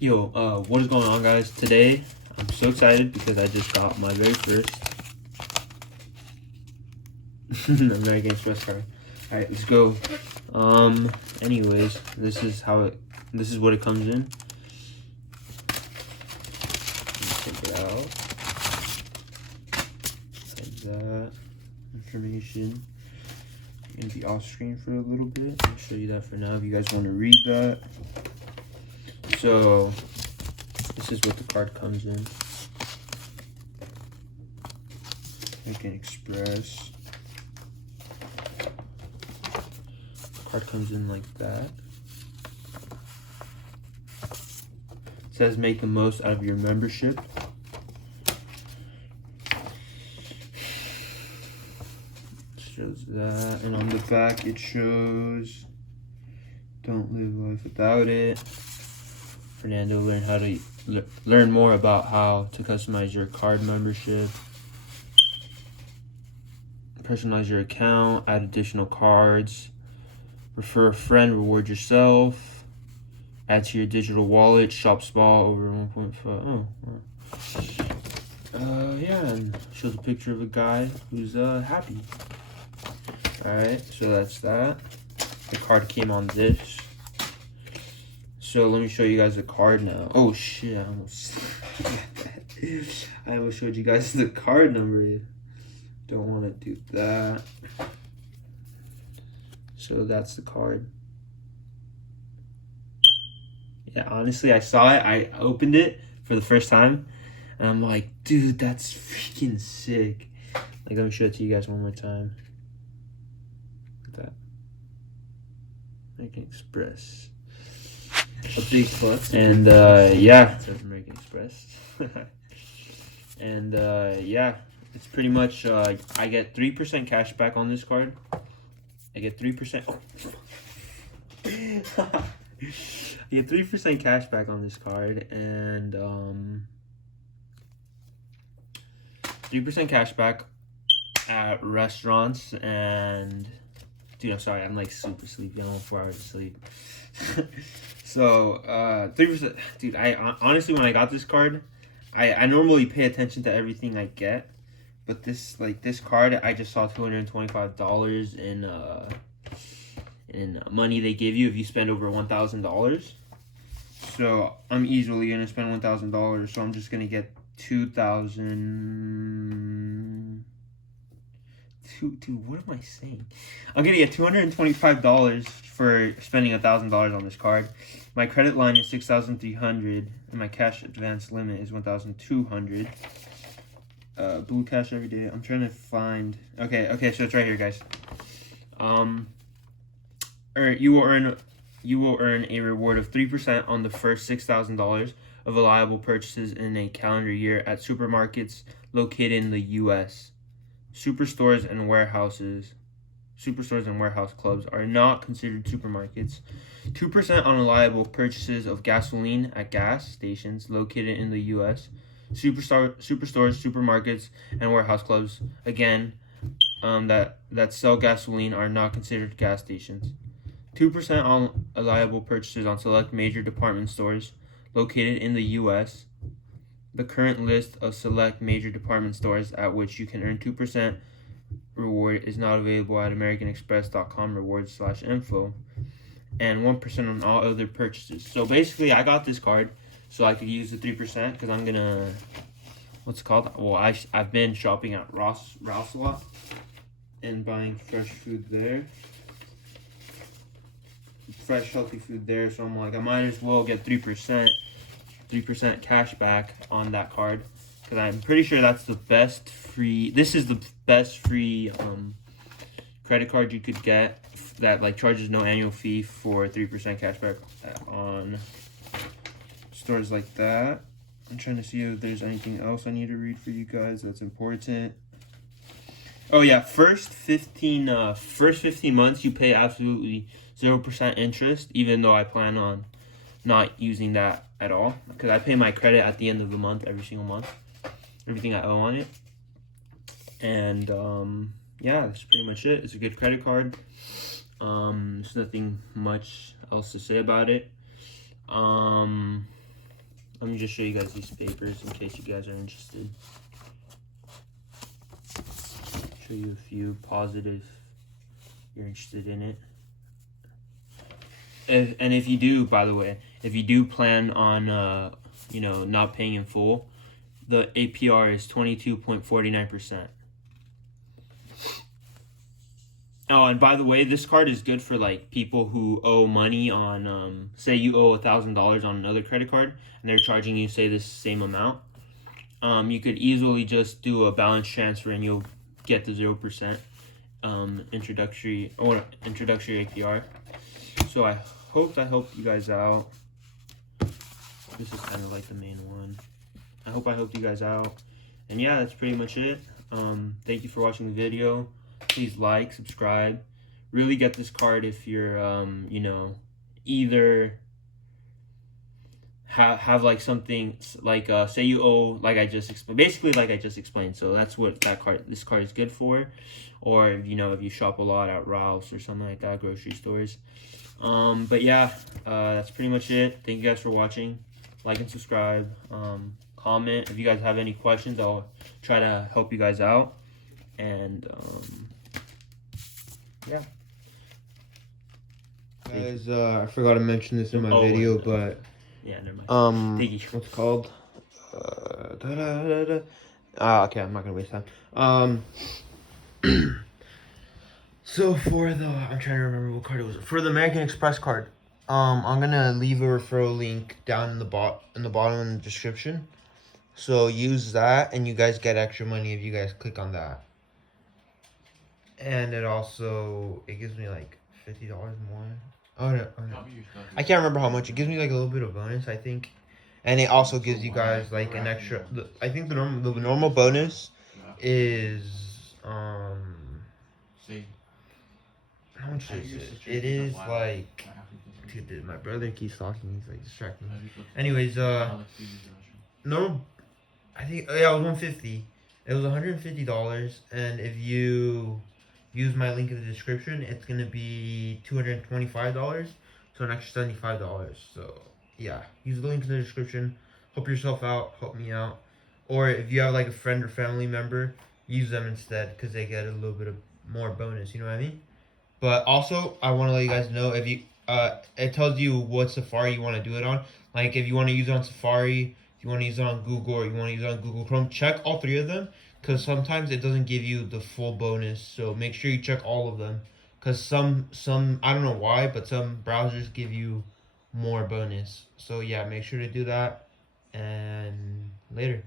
Yo, what is going on, guys? Today, I'm so excited because I just got my very first American Express card. Alright, let's go. Anyways, this is what it comes in. Take it out. Like that. Information. Gonna be off screen for a little bit. I'll show you that for now if you guys want to read that. So, this is what the card comes in. American Express. The card comes in like that. It says make the most out of your membership. Shows that, and on the back it shows don't live life without it. Fernando learn more about how to customize your card membership, personalize your account, add additional cards, refer a friend, reward yourself, add to your digital wallet, shop small over 1.5. Yeah, and shows a picture of a guy who's happy. Alright, so that's that. The card came on this. So let me show you guys the card now. Oh shit, I almost showed you guys the card number. Don't want to do that. So that's the card. Yeah, honestly, I saw it. I opened it for the first time. And I'm like, dude, that's freaking sick. Like, let me show it to you guys one more time. Look at that. American Express. A big plus. And yeah, it says American Express. And yeah, it's pretty much I get 3% cash back on this card. I get 3%. Oh. I get 3% cash back on this card, and 3% cash back at restaurants. And dude, I'm sorry, I'm like super sleepy. I'm on 4 hours of sleep. So 3%, dude. I honestly, when I got this card, I normally pay attention to everything I get, but this card, I just saw $225 in money they give you if you spend over $1,000. So I'm easily gonna spend $1,000. So I'm just gonna get 2,000. Dude, what am I saying? I'm gonna get $225 for spending $1,000 on this card. My credit line is $6,300, and my cash advance limit is $1,200. Blue Cash every day. I'm trying to find. Okay, so it's right here, guys. You will earn a reward of 3% on the first $6,000 of reliable purchases in a calendar year at supermarkets located in the U.S. Superstores and warehouse clubs are not considered supermarkets. 2% on reliable purchases of gasoline at gas stations located in the U.S. Superstores, supermarkets, and warehouse clubs, again, that sell gasoline are not considered gas stations. 2% on reliable purchases on select major department stores located in the U.S. The current list of select major department stores at which you can earn 2% reward is not available at AmericanExpress.com rewards/info, and 1% on all other purchases. So basically, I got this card so I could use the 3% because I'm gonna, what's it called? Well, I've been shopping at Ralph's a lot and buying fresh food there. Fresh, healthy food there. So I'm like, I might as well get 3% cash back on that card, because I'm pretty sure that's the best free. This is the best free credit card you could get that like charges no annual fee for 3% cash back on stores like that. I'm trying to see if there's anything else I need to read for you guys that's important. Oh yeah, first 15 months you pay absolutely 0% interest, even though I plan on not using that at all, because I pay my credit at the end of the month, every single month, everything I owe on it. And yeah, that's pretty much it. It's a good credit card. There's nothing much else to say about it. Let me just show you guys these papers in case you guys are interested. Show you a few positive. You're interested in it. And if you do, by the way, if you do plan on not paying in full, the APR is 22.49%. Oh, and by the way, this card is good for like people who owe money on, say you owe $1,000 on another credit card, and they're charging you, say, this same amount. You could easily just do a balance transfer, and you'll get the 0% introductory APR. So I hope that helped you guys out. This is kind of like the main one. I hope I helped you guys out. And yeah, that's pretty much it. Thank you for watching the video. Please like, subscribe. Really get this card if you're, either have like something like say you owe, like I just explained, basically like I just explained. So that's what this card is good for. Or if you shop a lot at Ralph's or something like that, grocery stores. But yeah, that's pretty much it. Thank you guys for watching. Like and subscribe. Comment if you guys have any questions. I'll try to help you guys out. And yeah. Guys, I forgot to mention this in my video, but yeah, never mind. Thank you. What's it called? Okay, I'm not gonna waste time. So for the, I'm trying to remember what card it was. For the American Express card, I'm gonna leave a referral link down in the bottom in the description. So use that, and you guys get extra money if you guys click on that. And it gives me like $50 more. Oh no. I can't remember how much. It gives me like a little bit of bonus, I think. And it also gives you guys like an extra. I think the normal bonus is how much is it? It is like, dude, my brother keeps talking. He's like distracting me. Anyways, normal. I think it was $150. It was $150, and if you use my link in the description, it's gonna be $225, so an extra $75. So yeah, use the link in the description. Help yourself out, help me out. Or if you have like a friend or family member, use them instead, because they get a little bit of more bonus, you know what I mean? But also, I want to let you guys know, if you it tells you what Safari you want to do it on. Like if you want to use it on Safari, if you want to use it on Google, or you want to use it on Google Chrome, check all three of them, because sometimes it doesn't give you the full bonus. So make sure you check all of them, because some I don't know why, but some browsers give you more bonus. So yeah, make sure to do that, and later.